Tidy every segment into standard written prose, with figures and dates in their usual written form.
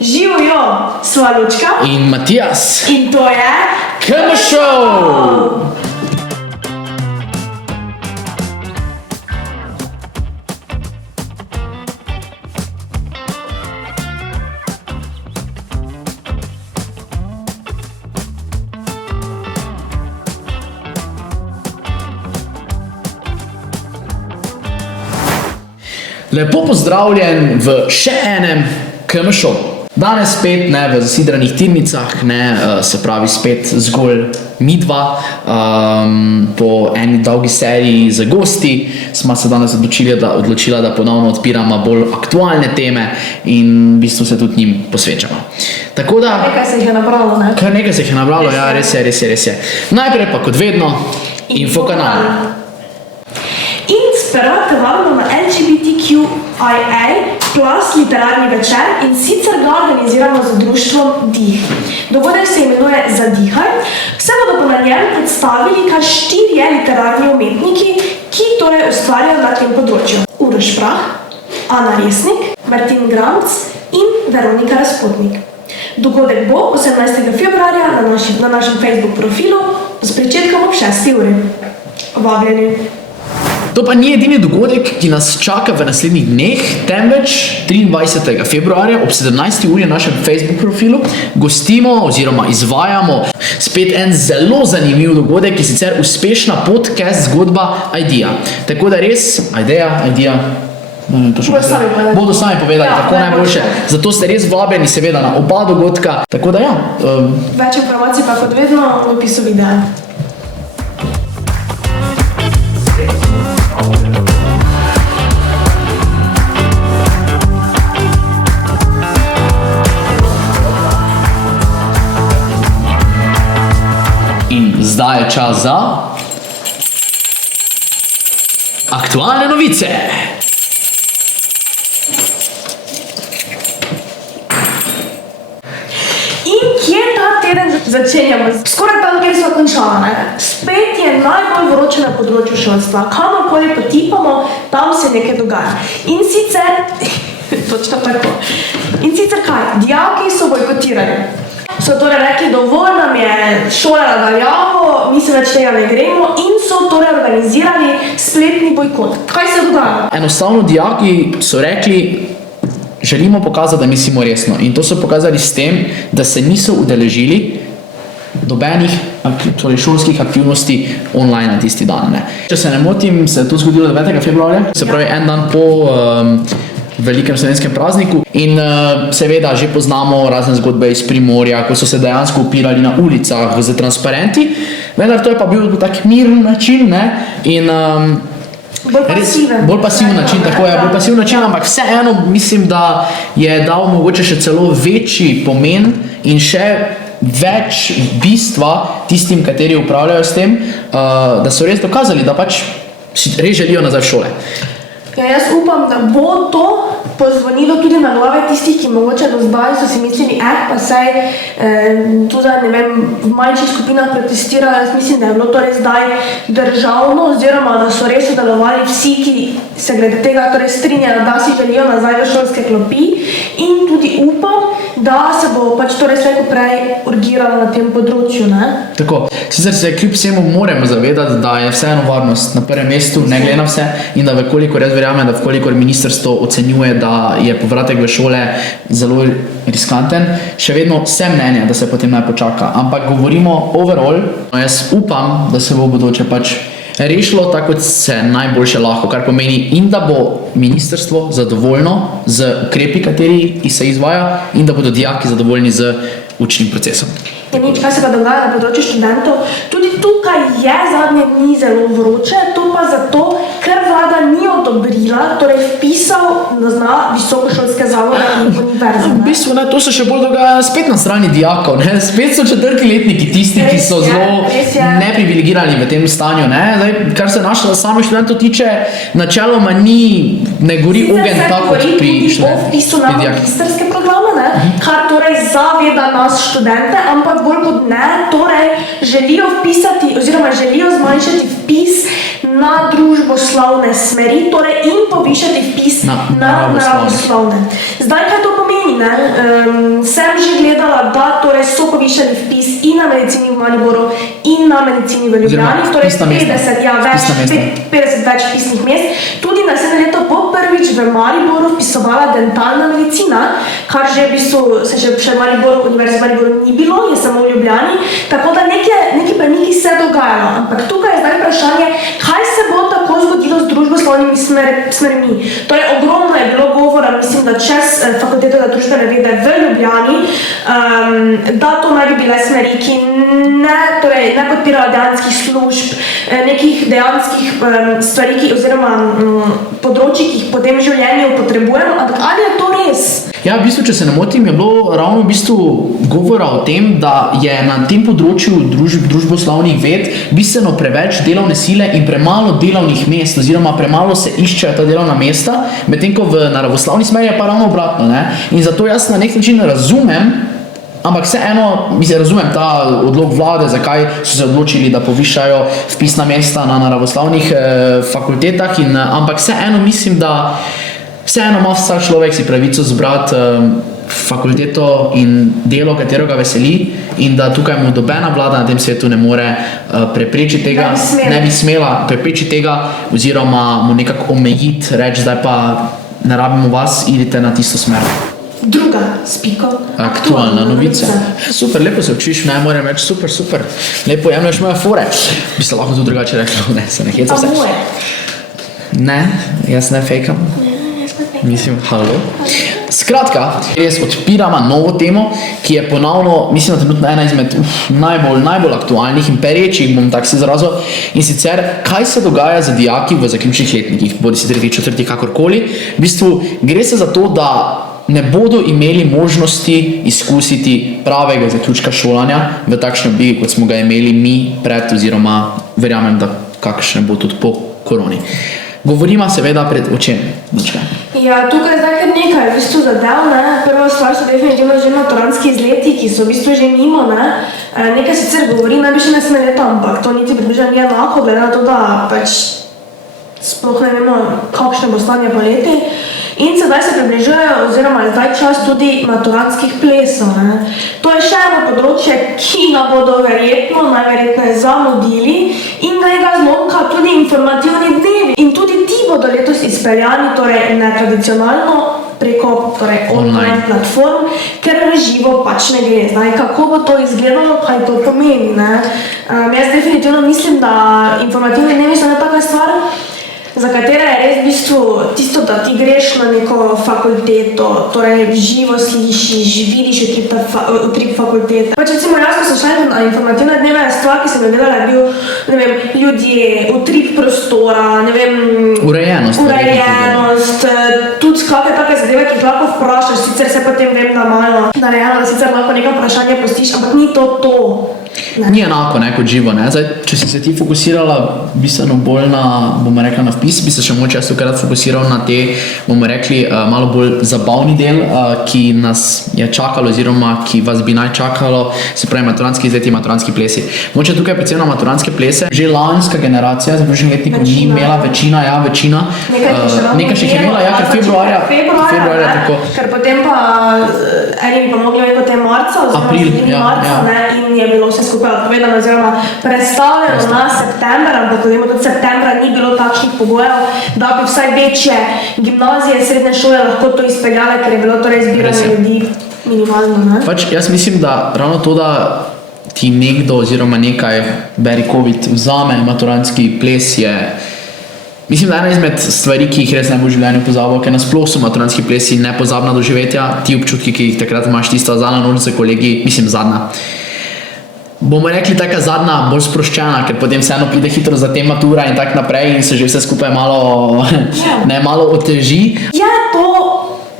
Živijo, sva Lučka in Matijas. In to je KM Show! Lepo pozdravljen v še enem KM Show. Danes spet v zasidranih tirnicah, se pravi spet zgolj midva. Po eni dolgi seriji z gosti smo se danes odločila, da ponovno odpiramo bolj aktualne teme in v bistvu se tudi njim posvečamo. Tako da... Nekaj se jih je nabralo, ne? Kar nekaj se jih je nabralo, ja, res je. Najprej pa kot vedno, Infokanal. In sprva te vabimo na LGBTQIA plus literarni večer in sicer ga organiziramo z društvom Dih. Dogodek se imenuje Zadihaj. Vse bodo po na njem predstavili kar 4 literarni umetniki, ki torej ustvarjajo na tem področju. Uroš Prah, Ana Resnik, Martin Gramc in Veronika Razpotnik. Dogodek bo 18. februarja na našem Facebook profilu s pričetkom ob 6. uri. Vabljeni. To pa ni edini dogodek, ki nas čaka v naslednjih dneh, temveč 23. februarja ob 17. uri na našem Facebook profilu gostimo oziroma izvajamo spet en zelo zanimiv dogodek, ki sicer uspešna podcast zgodba Idea. Tako da res, Idea, bodo sami povedali, tako najboljše. Zato ste res vabljeni seveda na oba dogodka, tako da ja. Več informacij pa kot vedno v opisu videa. In zdaj je čas za aktualne novice. In kje ta teden začenjamo? Skoraj tam, kjer smo končali. Spet je najbolj vroče na področju šolstva. Kamorkoli potipamo, tam se nekaj dogaja. In sicer, točno tako. In sicer kaj? Dijaki so bojkotirali. So torej rekli, dovolj nam je šole nadaljavo, mi se več tega ne gremo in so torej organizirali spletni bojkot. Kaj se dogaja? Enostavno dijaki so rekli, želimo pokazati, da mislimo resno. In to so pokazali s tem, da se niso udeležili dobenih šolskih aktivnosti online na tisti dan. Če se ne motim, se je to zgodilo 9. februarja, se pravi en dan po velikem slovenskem prazniku in seveda že poznamo razne zgodbe iz Primorja, ko so se dejansko upirali na ulicah z transparenti, vendar to je pa bil tak miren način in bolj pasiven način, tako je, bolj pasiven način, ampak vseeno mislim, da je dal mogoče še celo večji pomen in še več bistva tistim, kateri upravljajo s tem, da so res dokazali, da pač si res želijo nazaj v šole. Ja, jaz upam, da bo to pozvonilo tudi na glave tistih, ki mogoče do zdaj so si mislili, pa saj tu zdaj, ne vem, v manjših skupinah protestirajo. Jaz mislim, da je bilo to res zdaj državno, oziroma da so res sodelovali vsi, ki se glede tega torej strinjajo, da si želijo nazaj v šolske klopi in tudi upam, da se bo pač torej slejko prej urgiralo na tem področju, ne? Tako, sicer se kljub vsemu moramo zavedati, da je vseeno varnost na prvem mestu, ne glede na vse, in da vekolikor jaz verjamem, da vkolikor ministrstvo ocenjuje, da je povratek v šole zelo riskanten, še vedno sem mnenja, da se potem naj počaka. Ampak govorimo overall, jaz upam, da se bo v bodoče pač rešilo tako, kot se najboljše lahko, kar pomeni in da bo ministrstvo zadovoljno z ukrepi, kateri se izvaja in da bodo dijaki zadovoljni z učnim procesom. Je nič, kaj se pa dogaja na področju študentov. Tudi tukaj je zadnje dni zelo vroče, to pa zato, ker vlada ni odobrila, torej vpisal na visokošolske zavode in univerze. V bistvu to se še bolj dogaja spet na strani dijakov, spet so četrtletniki tisti, ki so zelo neprivilegirani v tem stanju. Zdaj, kar se samih študentov tiče, načeloma ne gori ogenj tako kot pri vpisu na magistrske programe, kar torej zaveda nas študente, ampak bolj kot ne, torej želijo vpisati oziroma želijo zmanjšati vpis na družboslovne smeri, torej in povišati vpis na naravoslovne. Zdaj, kaj to pomeni? povišali vpis in na medicini v Mariboru in na medicini v Ljubljani, Oziroma torej vpisna mesta. 50, ja, več, Vpisna mesta. 50 več vpisnih mest. Tudi naslednje leto bo prvič v Mariboru vpisovala dentalna medicina, kar že v bistvu se še v Mariboru, univerzi v Mariboru ni bilo, je samo v Ljubljani, tako da neki premiki se dogajajo. Ampak tukaj je zdaj vprašanje, kaj se bo tako zgodilo z družboslovnimi smermi. Torej, ogromno je bilo govora, mislim, da čez fakulteto za družbene vede v Ljubljani, da to naj bi bile smeri, ki ne podpirajo dejanskih služb, nekih dejanskih stvari, oziroma področji, ki jih potem v življenju potrebujemo, ampak ali je to res? Ja, v bistvu, če se ne motim, je bilo ravno v bistvu govora o tem, da je na tem področju družboslovnih ved bistveno preveč delovne sile in premalo delovnih mest, oziroma premalo se iščejo ta delovna mesta, medtem ko v naravoslovni smeri je pa ravno obratno, ne? In zato jaz na nek način razumem, ampak vseeno, razumem ta odlok vlade, zakaj so se odločili, da povišajo vpisna mesta na naravoslovnih fakultetah, ampak vseeno mislim, da vseeno ima vsak človek si pravico zbrati fakulteto in delo, katero ga veseli, in da tukaj mu dobena vlada na tem svetu ne more preprečiti tega, ne bi smela preprečiti tega, oziroma mu nekako omejiti, reči, zdaj pa ne rabimo vas, idite na tisto smer. Druga spiko. Aktualna novica. Super, lepo se učiš, ne morem reči, super. Lepo jemlješ moje fore. Bi se lahko tudi drugače reklo, ne, se ne heca vse. A moje? Ne, jaz ne fejkam. Mislim, halo. Skratka, res odpiramo novo temo, ki je ponovno, mislim, da trenutno ena izmed najbolj aktualnih in perečih, bom tako se izrazil, in sicer, kaj se dogaja z dijaki v zaključnih letnikih, bodi si tretji, četrti, kakorkoli. V bistvu gre se za to, da ne bodo imeli možnosti izkusiti pravega zaključka šolanja v takšnem obliki, kot smo ga imeli mi pred, oziroma verjamem, da kakšne bo tudi po koroni. Govorimo seveda pred očem. Ja, tukaj zdaj kar nekaj v bistvu zadev, ne. Prva stvar so definitivno že maturantski izleti, ki so v bistvu že mimo, ne. Nekaj sicer govori, naj bi še naslednje leto, ampak to niti približno ni enako, glede na to, da pač sploh ne vemo, kakšne bo stanje poleti. In sedaj se približujejo, oziroma je zdaj čas tudi maturantskih plesov, ne. To je še eno področje, ki ga bodo najverjetneje zamudili in da ga zlomka tudi informativni dnevi. In tudi ti bodo letos izpeljani, torej netradicionalno, preko online platform, ker v živo pač ne gre. Zdaj, kako bo to izgledalo, kaj to pomeni, ne. Jaz definitivno mislim, da informativni dnevi so ne taka stvar, za katere je res v bistvu tisto, da ti greš na neko fakulteto, torej živo slišiš, vidiš utrip fakultete. Pač recimo jaz, ko sem šla na informativne dneve, stvar, ki sem jo gledala, je bil, ne vem, ljudje, utrip prostora, ne vem, urejenost, tudi kakve take zadeve, ki jih lahko vprašaš, sicer se potem vem, da malo narejeno, da sicer lahko nekaj vprašanje postiš, ampak ni to. Ne. Ni enako, ne, kot živo, ne. Zdaj, če si se ti fokusirala bistveno bolj na, bomo rekla, na vpis, bi se še mogoče jaz tukaj fokusiral na te, bomo rekli, malo bolj zabavni del, ki nas je čakalo, oziroma ki vas bi naj čakalo, se pravi maturantski izleti, maturantski plesi. Mogoče tukaj predvsem na maturantske plese, že lanska generacija zaključnih letnikov ni imela večina. Nekaj še je imela, ja, ker februarja tako. Ker potem pa eni pa mogli imeti potem marca, oziroma in je bilo vse skupaj odpovedano, oziroma predstavljeno na september, ampak tudi septembra ni bilo takšnih pogojev, da bi vsaj večje gimnazije, srednje šole lahko to izpeljale, ker je bilo torej zbiranje ljudi minimalno, ne? Pač jaz mislim, da ravno to, da ti nekdo oziroma nekaj, beri COVID, vzame maturantski ples, je mislim, da ena izmed stvari, ki jih res ne bo v življenju pozabil, ker nasploh so maturantski plesi nepozabna doživetja, ti občutki, ki jih takrat imaš, tista zadnja noč z kolegi, mislim zadnja. Bomo rekli taka zadnja, bolj sproščena, ker potem vseeno pride hitro za te matura in tak naprej in se že vse skupaj malo oteži.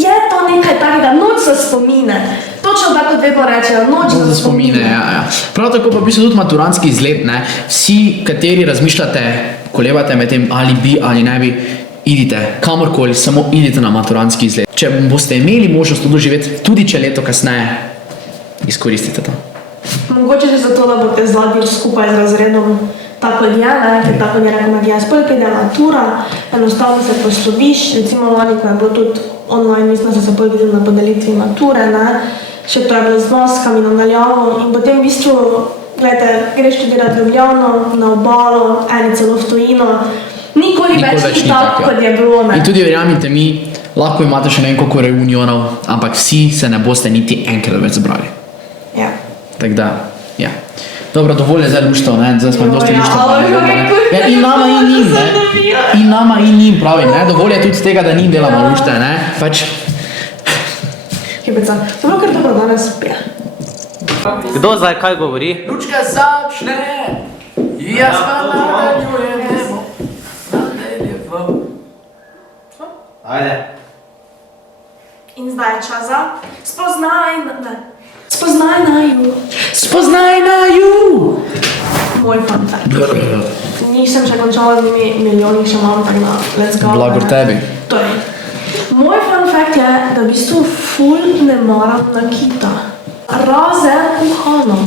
Je to nekaj takega, noč za spomine. Točno tako vedno rečejo, noč za spomine. Ja. Prav tako pa v bistvu tudi maturantski izlet, ne. Vsi, kateri razmišljate, kolebate med tem, ali bi ali ne bi, idite kamorkoli, samo idite na maturantski izlet. Če boste imeli možnost to doživeti, tudi če leto kasneje, izkoristite to. Mogoče že zato, da boste zladili skupaj z razredom tako je, ker tako je rekel Matijas. Potem pride matura, enostavno se posloviš, recimo lani, ko je bilo tudi online, mislim, da so se potem videli na podelitvi mature, še to je bilo z maskami na daljavo in potem v bistvu, gledajte, greš študirati v Ljubljano, na obalo, eni celo v tujino, nikoli več ni tako, kot je bilo, ne. In tudi verjamite mi, lahko imate še ne vem koliko reunionov, ampak vsi se ne boste niti enkrat več zbrali. Ja. Tako da, ja. Dobro, dovolj je zdaj luštav, ne, zdaj smo dosti luštav. Ja, in nama in njim, ne. In nama in njim, pravim, ne, dovolj je tudi tega, da njim delamo lušte, ne, pač. Hibica, samo kar dobro danes pije. Kdo zdaj kaj govori? Lučka začne, jaz pa nadaljujemo. Ajde. In zdaj je čas za spoznaj naju. Spoznaj naju. Moj fun fact. Nisem še končala z njimi, milijoni še imam, tako da let's go. Blagor tebi. Torej, moj fun fact je, da v bistvu ful ne maram nakita. Razen uhano.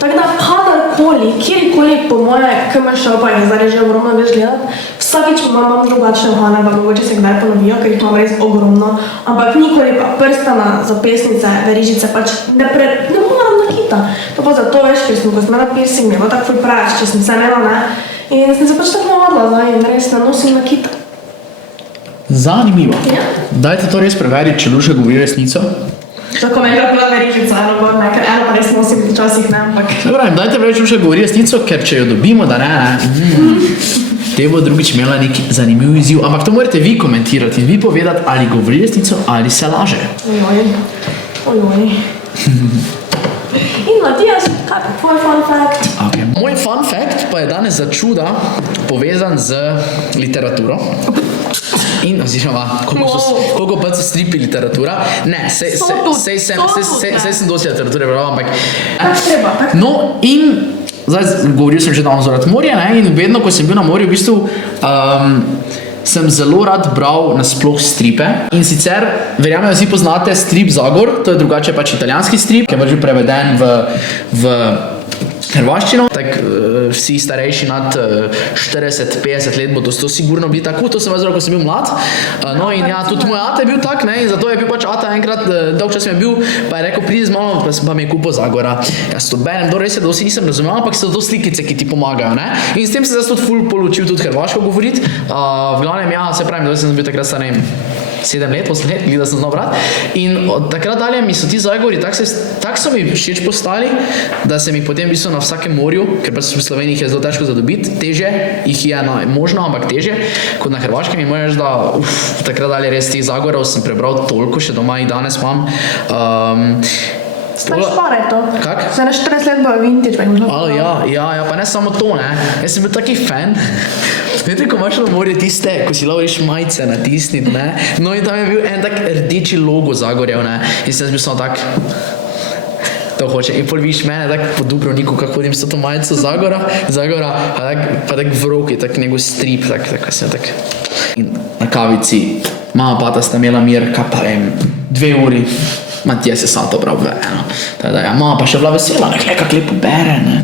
Tako da kadarkoli, kjerikoli po moje KMŠ, pa je zdaj že ogromno več gledati, vsakič imam drugačne uhane, pa mogoče se kdaj ponovijo, ker jih imam res ogromno, ampak nikoli pa prstana, zapestnice, verižice, pač ne moram nakita. To pa zato veš, ker sem, ko sem imela piercing, mi je bilo tako ful preveč, če sem se imela, ne, in sem se pač tako navadila zdaj in res ne nosim nakita. Zanimivo. Ja. Dajte to res preveriti, če Luša govori resnico. Tako me je bila verižica, eno bolj ne, ker eno pa res nosim včasih, ne, ampak... Dobro, dajte preveč Luša govori resnico, ker če jo dobimo, da ne, te bo drugič imela neki zanimiv izziv, ampak to morate vi komentirati in vi povedati, ali govori resnico, ali se laže. Ojoj. In Matijas, kaj je tvoj fun fact? Okay. Moj fun fact pa je danes za čuda povezan z literaturo. In oziroma, koliko pa so stripi literatura? Ne, sej sem dosti literature bral, ampak... Treba. No, in zdaj govoril sem že davno zaradi morja, ne, in vedno, ko sem bil na morju, v bistvu sem zelo rad bral nasploh stripe. In sicer, verjamem, da vsi poznate strip Zagor, to je drugače pač italijanski strip, ki je pač preveden v hrvaščino, tako vsi starejši nad 40-50 let bodo to sigurno bili tako, to sem razumel, ko sem bil mlad. No in ja, tudi moj ata je bil tak, ne, in zato je bil pač ata enkrat, dolg čas mi je bil, pa je rekel, pridi z mano, pa mi je kupil Zagora. Jaz to berem, res je, da vsi nisem razumel, ampak so to slikice, ki ti pomagajo, ne. In s tem sem se tudi ful polučil tudi hrvaško govoriti. V glavnem, ja, se pravim, da sem bil takrat star, ne vem, 7 let, 8 let, da sem znal brati. In od takrat dalje mi so ti Zagori, tak so mi všeč postali, da sem jih potem v bistvu na vsakem morju, ker pa v Sloveniji jih je zelo težko zadobiti, teže, jih je možno, ampak teže, kot na Hrvaškem. In moram reči, da takrat dalje res tih Zagorov sem prebral toliko, še doma jih danes imam. Spaj šparaj to. Kak? Zdaj na 40 let bojo vintage, pa jim lahko. Ja, pa ne samo to, ne. Jaz sem bil taki fan. Vete, ko imaš na morju tiste, ko si lahko reš majice natisniti, ne. No in tam je bil en tak rdeči logo Zagorjev, ne. In sem bil samo tak, to hoče. In pol vidiš mene tak po Dubrovniku, kako hodim s to majico Zagora, pa tak v roki, tak njegov strip, tako sem tak. In na kavici, mama pata sta imela mir, kaj pa vem, 2 uri. Matijas je sam to bral v eno. Tako da ja, mama pa še bila vesela, nekaj kak lepo bere, ne.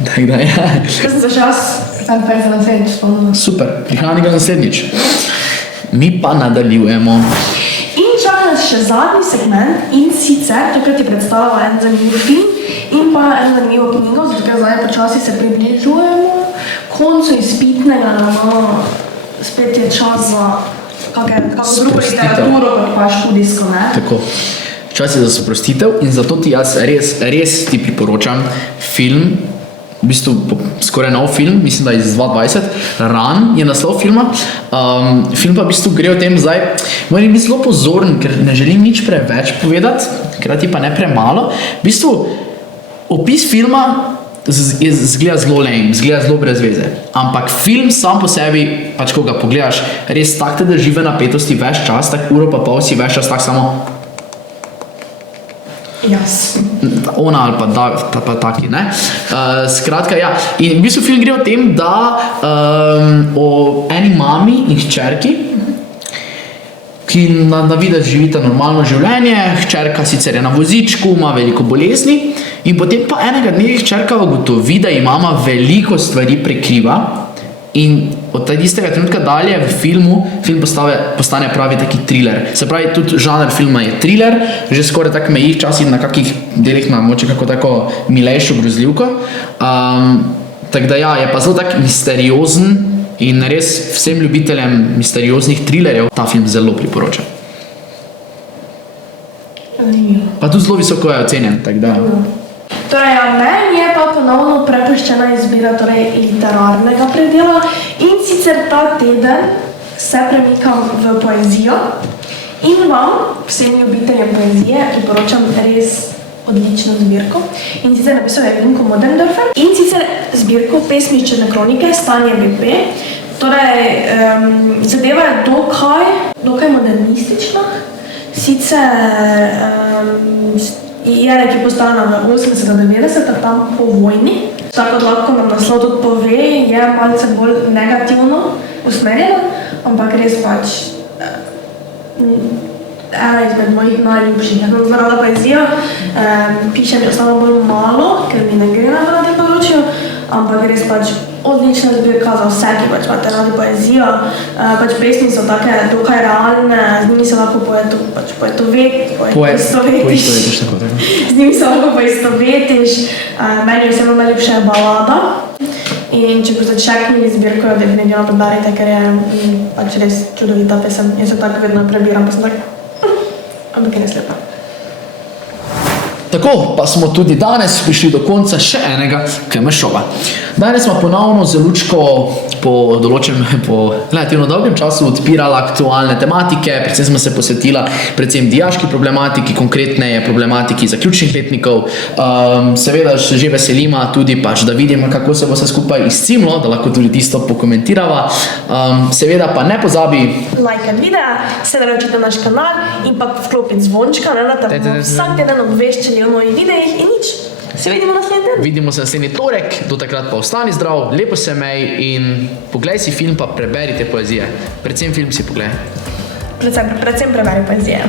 Tako da ja. Kaj sem se še jaz, fun fact za naslednjič spomnila. Super, prihrani ga naslednjič. Mi pa nadaljujemo. In čaka nas še zadnji segment in sicer, takrat ti predstavljala en zanimiv film in pa eno zanimivo knjigo, zato ker zdaj počasi se približujemo koncu izpitnega, no, spet je čas za kako drugo literaturo, kot pa študijsko, ne? Tako. Čas je za sprostitev in zato ti jaz res ti priporočam film, v bistvu skoraj nov film, mislim, da iz 2020, Run je naslov filma. Film pa v bistvu gre o tem zdaj, moram biti zelo pozoren, ker ne želim nič preveč povedati, hkrati pa ne premalo. V bistvu opis filma zgleda zelo lame, zgleda zelo brez veze. Ampak film sam po sebi, pač ko ga pogledaš, res tak te drži v napetosti več čas, tak uro pa pol si več čas tak samo ona ali pa taki, ne. Skratka, ja. In v bistvu film gre o tem, da o eni mami in hčerki, ki na videz živita normalno življenje, hčerka sicer je na vozičku, ima veliko bolezni in potem pa enega dne hčerka ugotovi, da ji mama veliko stvari prekriva In od tistega trenutka dalje v filmu, film postane pravi taki thriller. Se pravi, tudi žanr filma je thriller, že skoraj tako meji včasih na kakih delih na moče kako tako milejšo grozljivko. Tako da ja, je pa zelo tak misteriozen in res vsem ljubiteljem misterioznih thrillerjev ta film zelo priporočam. Pa tudi zelo visoko je ocenjen, tako da. Torej, meni je pa ponovno prepuščena izbira literarnega predela in sicer ta teden se premikam v poezijo in vam, vsem ljubiteljem poezije, priporočam res odlično zbirko. In sicer napisal je Vinko Möderdorfer in sicer zbirko Pesmi iz črne kronike Stanje BP. Torej, zadeva je dokaj modernistična, sicer je nekaj postavljena v 80-90, tam po vojni. Tako da lahko nam naslov tudi pove, je malce bolj negativno usmerjeno, ampak res pač ena izmed mojih najljubših. Jaz imam rada poezijo, pišem jo samo bolj malo, ker mi ne gre na tem področju, ampak res pač odlična zbirka za vse, ki pač imate radi poezijo. Pač pesmi so take dokaj realne, z njimi se lahko poistovetiš. Z njimi se lahko poistovetiš. Meni je vseeno najljubša balada. In če boste čekali zbirko, jo definitivno preberite, ker je pač res čudovita pesem. Jaz se tako vedno prebiram, pa sem tak, ampak je neslepa. Tako, pa smo tudi danes prišli do konca še enega KM-šova. Danes smo ponovno z Lučko po relativno dolgem času odpirala aktualne tematike, predvsem smo se posvetila predvsem dijaški problematiki, konkretneje problematiki zaključnih letnikov. Seveda se že veselima tudi pač, da vidimo, kako se bo vse skupaj izcimlo, da lahko tudi tisto pokomentirava. Seveda pa ne pozabi lajkati videa, se naročite na naš kanal in pa vklopiti zvončka, da te bomo vsak teden obveščali o novih videih in nič. Se vidimo naslednji teden. Vidimo se naslednji torek, do takrat pa ostani zdrav, lepo se mej in poglej si film pa preberite poezije. Predvsem film si poglej. Predvsem preberi poezije.